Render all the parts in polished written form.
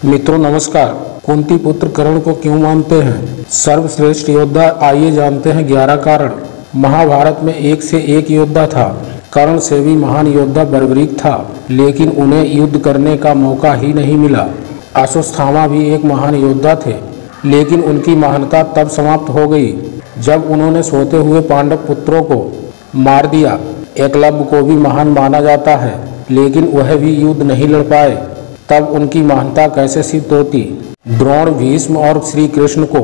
मित्रों नमस्कार। कुंती पुत्र कर्ण को क्यों मानते हैं सर्वश्रेष्ठ योद्धा? आइए जानते हैं 11 कारण। महाभारत में एक से एक योद्धा था। कर्ण से भी महान योद्धा बर्बरीक था, लेकिन उन्हें युद्ध करने का मौका ही नहीं मिला। अश्वत्थामा भी एक महान योद्धा थे, लेकिन उनकी महानता तब समाप्त हो गई जब उन्होंने सोते हुए पांडव पुत्रों को मार दिया। एकलव्य को भी महान माना जाता है, लेकिन वह भी युद्ध नहीं लड़ पाए, तब उनकी महानता कैसे सिद्ध होती? द्रोण, भीष्म और श्री कृष्ण को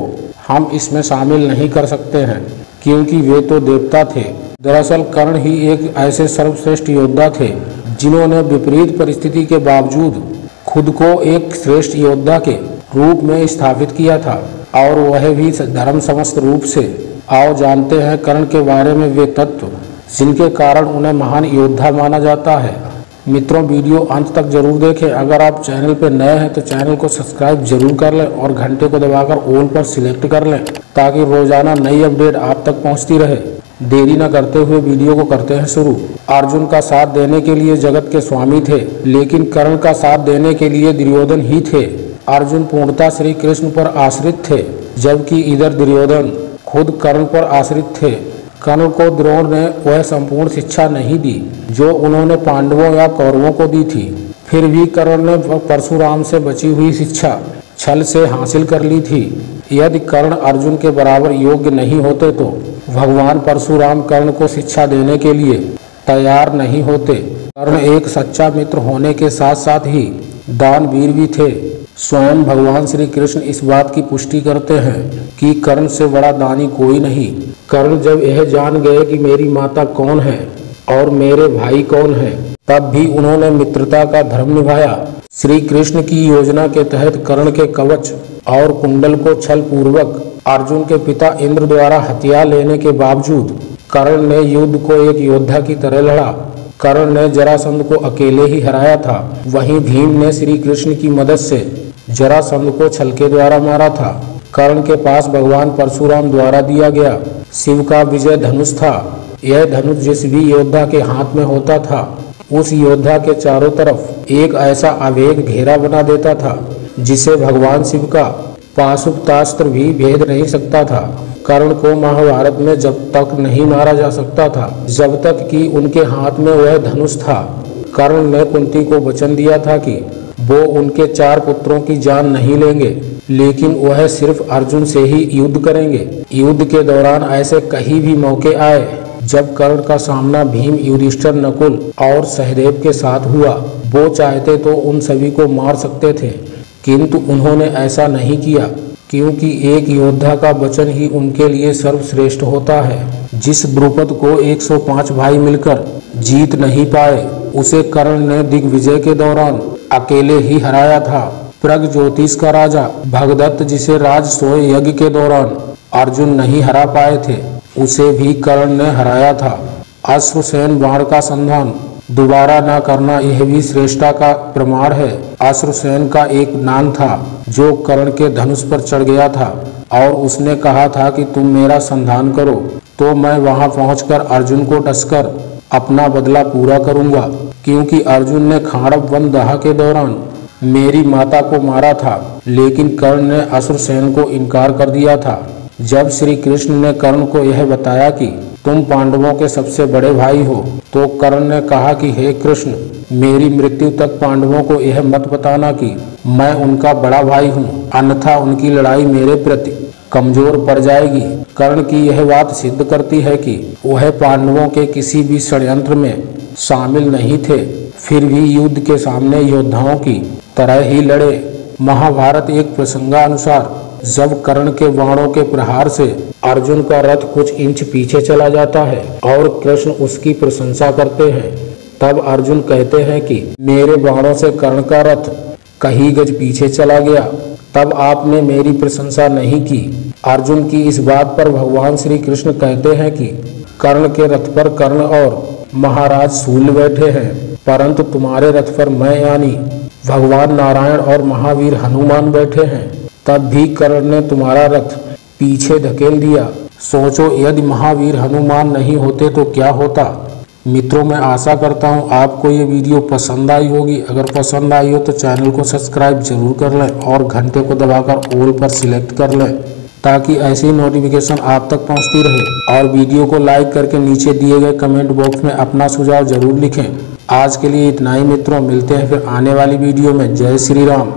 हम इसमें शामिल नहीं कर सकते हैं, क्योंकि वे तो देवता थे। दरअसल कर्ण ही एक ऐसे सर्वश्रेष्ठ योद्धा थे जिन्होंने विपरीत परिस्थिति के बावजूद खुद को एक श्रेष्ठ योद्धा के रूप में स्थापित किया था, और वह भी धर्म समस्त रूप से। आओ जानते हैं कर्ण के बारे में वे तत्व जिनके कारण उन्हें महान योद्धा माना जाता है। मित्रों, वीडियो अंत तक जरूर देखें। अगर आप चैनल पर नए हैं तो चैनल को सब्सक्राइब जरूर कर लें और घंटे को दबाकर ऑल पर सिलेक्ट कर लें, ताकि रोजाना नई अपडेट आप तक पहुंचती रहे। देरी न करते हुए वीडियो को करते हैं शुरू। अर्जुन का साथ देने के लिए जगत के स्वामी थे, लेकिन कर्ण का साथ देने के लिए दुर्योधन ही थे। अर्जुन पूर्णतः श्री कृष्ण पर आश्रित थे, जबकि इधर दुर्योधन खुद कर्ण पर आश्रित थे। कर्ण को द्रोण ने वह संपूर्ण शिक्षा नहीं दी जो उन्होंने पांडवों या कौरवों को दी थी। फिर भी कर्ण ने परशुराम से बची हुई शिक्षा छल से हासिल कर ली थी। यदि कर्ण अर्जुन के बराबर योग्य नहीं होते तो भगवान परशुराम कर्ण को शिक्षा देने के लिए तैयार नहीं होते। कर्ण एक सच्चा मित्र होने के साथ साथ ही दानवीर भी थे। स्वयं भगवान श्री कृष्ण इस बात की पुष्टि करते हैं कि कर्ण से बड़ा दानी कोई नहीं। कर्ण जब यह जान गए कि मेरी माता कौन है और मेरे भाई कौन है, तब भी उन्होंने मित्रता का धर्म निभाया। श्री कृष्ण की योजना के तहत कर्ण के कवच और कुंडल को छल पूर्वक अर्जुन के पिता इंद्र द्वारा हथिया लेने के बावजूद कर्ण ने युद्ध को एक योद्धा की तरह लड़ा। कर्ण ने जरासंध को अकेले ही हराया था, वहीं भीम ने श्री कृष्ण की मदद से जरासंध को छल के द्वारा मारा था। कर्ण के पास भगवान परशुराम द्वारा दिया गया शिव का विजय धनुष था। यह धनुष जिस भी योद्धा के हाथ में होता था, उस योद्धा के चारों तरफ एक ऐसा अभेद घेरा बना देता था जिसे भगवान शिव का पाशुपतास्त्र भी भेद नहीं सकता था। कर्ण को महाभारत में जब तक नहीं मारा जा सकता था जब तक कि उनके हाथ में वह धनुष था। कर्ण ने कुंती को वचन दिया था कि वो उनके 4 पुत्रों की जान नहीं लेंगे, लेकिन वह सिर्फ अर्जुन से ही युद्ध करेंगे। युद्ध के दौरान ऐसे कहीं भी मौके आए जब कर्ण का सामना भीम, युधिष्ठिर, नकुल और सहदेव के साथ हुआ, वो चाहते तो उन सभी को मार सकते थे, किंतु उन्होंने ऐसा नहीं किया, क्योंकि एक योद्धा का वचन ही उनके लिए सर्वश्रेष्ठ होता है। जिस द्रुपद को 105 भाई मिलकर जीत नहीं पाए, उसे कर्ण ने दिग्विजय के दौरान अकेले ही हराया था। प्रगज्योतिष का राजा भगदत्त, जिसे राजसूय यज्ञ के दौरान अर्जुन नहीं हरा पाए थे, उसे भी कर्ण ने हराया था। अश्रुसेन बाण का संधान दोबारा न करना, यह भी श्रेष्ठता का प्रमाण है। अश्रुसेन का एक नान था जो कर्ण के धनुष पर चढ़ गया था और उसने कहा था कि तुम मेरा संधान करो तो मैं वहां पहुंचकर अर्जुन को डसकर अपना बदला पूरा करूंगा, क्योंकि अर्जुन ने खांडव वन दाह के दौरान मेरी माता को मारा था, लेकिन कर्ण ने अश्रुसेन को इनकार कर दिया था। जब श्री कृष्ण ने कर्ण को यह बताया कि तुम पांडवों के सबसे बड़े भाई हो, तो कर्ण ने कहा कि हे कृष्ण, मेरी मृत्यु तक पांडवों को यह मत बताना कि मैं उनका बड़ा भाई हूँ, अन्यथा उनकी लड़ाई मेरे प्रति कमजोर पड़ जाएगी। कर्ण की यह बात सिद्ध करती है कि वह पांडवों के किसी भी षड्यंत्र में शामिल नहीं थे, फिर भी युद्ध के सामने योद्धाओं की तरह ही लड़े। महाभारत एक प्रसंगानुसार जब कर्ण के बाणों के प्रहार से अर्जुन का रथ कुछ इंच पीछे चला जाता है और कृष्ण उसकी प्रशंसा करते हैं, तब अर्जुन कहते हैं कि मेरे बाणों से कर्ण का रथ कहीं गज पीछे चला गया, तब आपने मेरी प्रशंसा नहीं की। अर्जुन की इस बात पर भगवान श्री कृष्ण कहते हैं कि कर्ण के रथ पर कर्ण और महाराज शूल बैठे हैं, परंतु तुम्हारे रथ पर मैं यानी भगवान नारायण और महावीर हनुमान बैठे हैं। तब भी कर्ण ने तुम्हारा रथ पीछे धकेल दिया। सोचो, यदि महावीर हनुमान नहीं होते तो क्या होता? मित्रों, मैं आशा करता हूँ आपको ये वीडियो पसंद आई होगी। अगर पसंद आई हो तो चैनल को सब्सक्राइब जरूर कर लें और घंटे को दबाकर ऑल पर सिलेक्ट कर लें, ताकि ऐसी नोटिफिकेशन आप तक पहुंचती रहे। और वीडियो को लाइक करके नीचे दिए गए कमेंट बॉक्स में अपना सुझाव जरूर लिखें। आज के लिए इतना ही मित्रों, मिलते हैं फिर आने वाली वीडियो में। जय श्री राम।